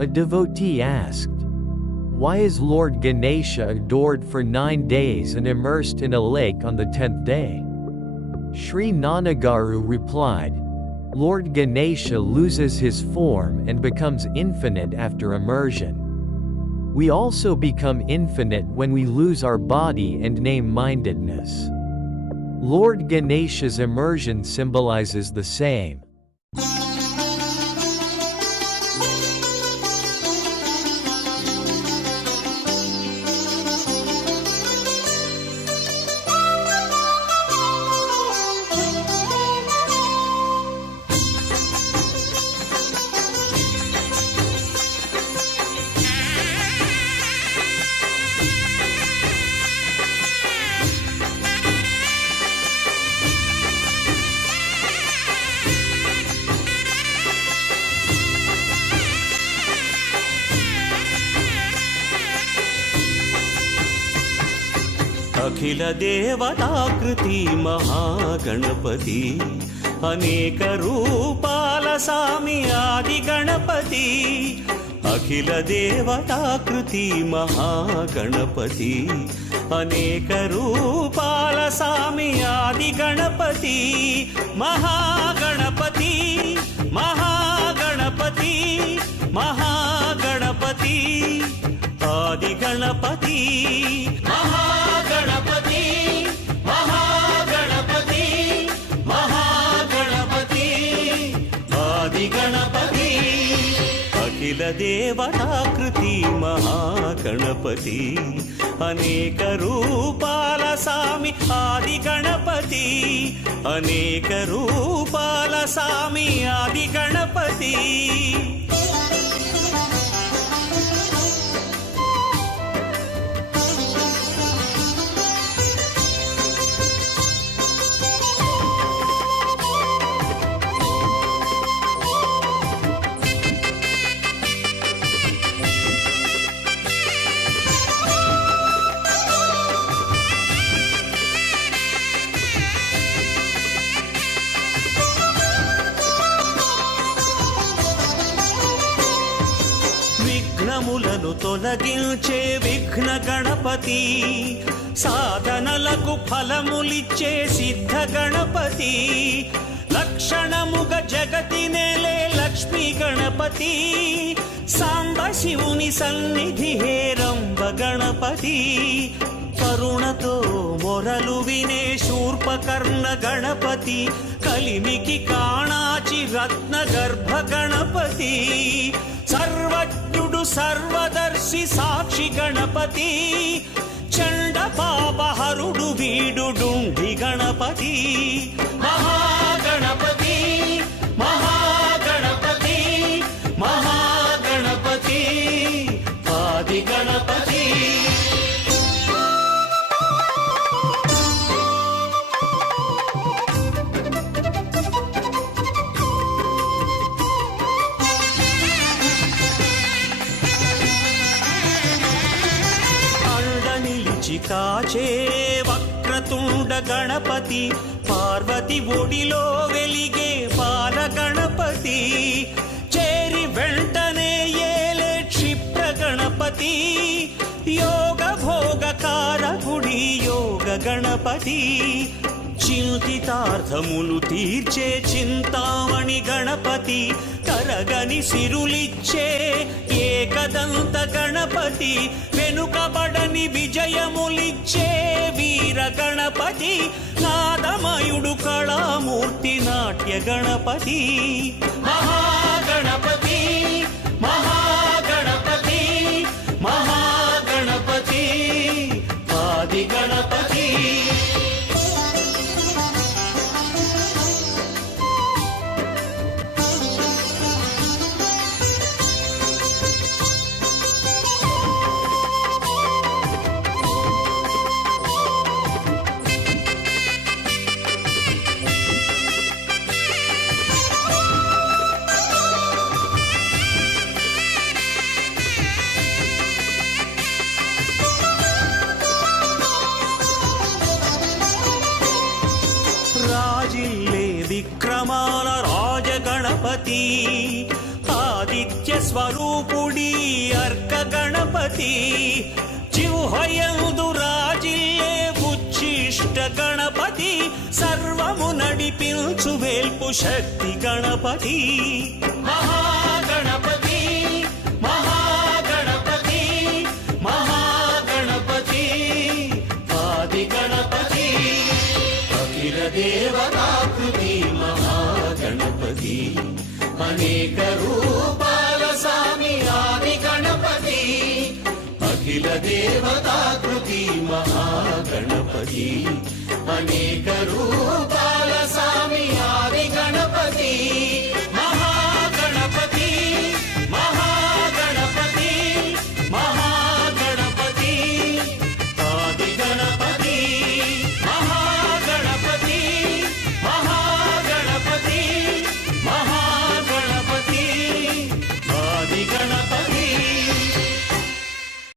A devotee asked, "Why is Lord Ganesha adored for 9 days and immersed in a lake on the 10th day?" Sri Nanagaru replied, "Lord Ganesha loses his form and becomes infinite after immersion. We also become infinite when we lose our body and name-mindedness. Lord Ganesha's immersion symbolizes the same." అఖిల దేవతాకృతి మహాగణపతి, అనేక రూపాల సామి ఆది గణపతి. అఖిల దేవతాకృతి మహాగణపతి, అనేక రూపాల సామి ఆది గణపతి. మహాగణపతి మహాగణపతి మహాగణపతి ఆది గణపతి. మహాగణపతి మహాగణపతి మహాగణపతి ఆది గణపతి. అఖిల దేవతాకృతి మహాగణపతి, అనేక రూపాల సామి ఆది గణపతి. అనేక రూపాల సామి ఆది గణపతి. విఘ్నములను తొలగించే విఘ్న గణపతి, సాధనలకు ఫలములిచ్చే సిద్ధ గణపతి. లక్షణముగ జగతి నేలే లక్ష్మీ గణపతి, సాంబ శివుని సన్నిధి హేరంబ గణపతి. కరుణతో మొరలు వినే శూర్పకర్ణ గణపతి, కలిమికి కాణాచి రత్న గర్భ గణపతి. సర్వజ్ఞుడు సర్వదర్శి సాక్షి గణపతి, చండ పాపహరుడు వీడు డుండి గణపతి. మహాగణపతి మహాగణపతి మహాగణపతి ఆది గణపతి. కాచే వక్రతుండ గణపతి, పార్వతి ఒడిలో వెలిగే బాల గణపతి. చేరి వెంటనే ఏలే క్షిప్ర గణపతి, యోగ భోగ కారకుడి యోగ గణపతి. చింతితార్థములు తీర్చే చింతామణి గణపతి, తరగని సిరులిచ్చే ఏకదంత గణపతి. వెనుకబడని విజయములిచ్చే వీర గణపతి, నాదమయుడు కళామూర్తి నాట్య గణపతి. మహాగణపతి మహాగణపతి మహాగణపతి ఆది గణపతి. విక్రమాల రాజగణపతి, ఆదిత్య ಸ್ವರೂಪುಡಿ ಅರ್ಕ ಗಣಪತಿ జిహ్వయందు రాజిల్లే ఉచ్చిష్ట గణపతి సర్వము నడిపించు వేల్పు శక్తి గణపతి మహాగణపతి మహాగణపతి మహాగణపతి ఆది గణపతి అఖిల దేవతాకృతి మహాగణపతి అనేక రూపాల స్వామి ఆది గణపతి అఖిల దేవతాకృతి మహాగణపతి అనేక రూపాల స్వామి